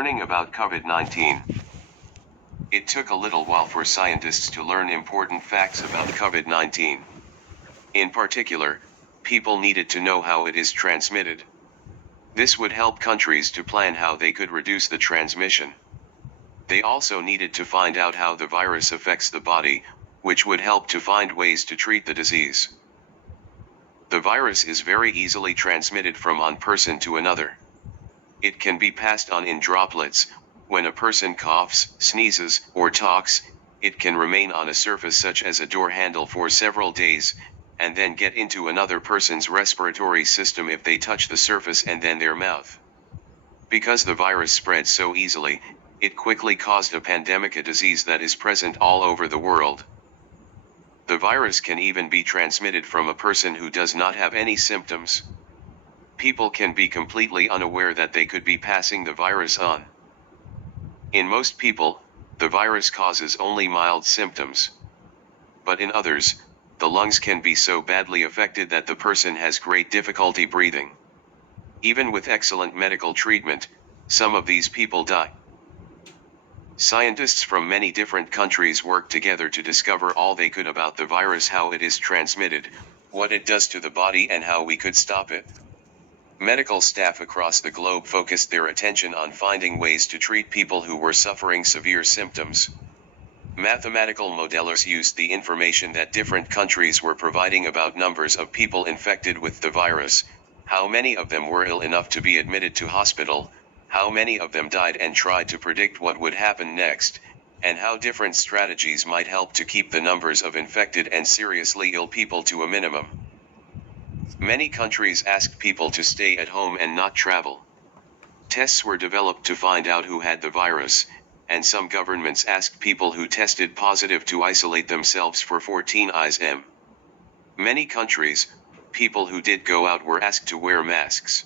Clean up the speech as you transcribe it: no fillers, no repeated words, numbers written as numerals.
Learning about COVID-19. It took a little while for scientists to learn important facts about COVID-19. In particular, people needed to know how it is transmitted. This would help countries to plan how they could reduce the transmission. They also needed to find out how the virus affects the body, which would help to find ways to treat the disease. The virus is very easily transmitted from one person to another. It can be passed on in droplets. When a person coughs, sneezes, or talks, it can remain on a surface such as a door handle for several days, and then get into another person's respiratory system if they touch the surface and then their mouth. Because the virus spread so easily, it quickly caused a pandemic, a disease that is present all over the world. The virus can even be transmitted from a person who does not have any symptoms. People can be completely unaware that they could be passing the virus on. In most people, the virus causes only mild symptoms. But in others, the lungs can be so badly affected that the person has great difficulty breathing. Even with excellent medical treatment, some of these people die. Scientists from many different countries work together to discover all they could about the virus, how it is transmitted, what it does to the body, and how we could stop it. Medical staff across the globe focused their attention on finding ways to treat people who were suffering severe symptoms. Mathematical modelers used the information that different countries were providing about numbers of people infected with the virus, how many of them were ill enough to be admitted to hospital, how many of them died, and tried to predict what would happen next, and how different strategies might help to keep the numbers of infected and seriously ill people to a minimum. Many countries asked people to stay at home and not travel. Tests were developed to find out who had the virus, and some governments asked people who tested positive to isolate themselves for 14 days. Many countries, people who did go out were asked to wear masks.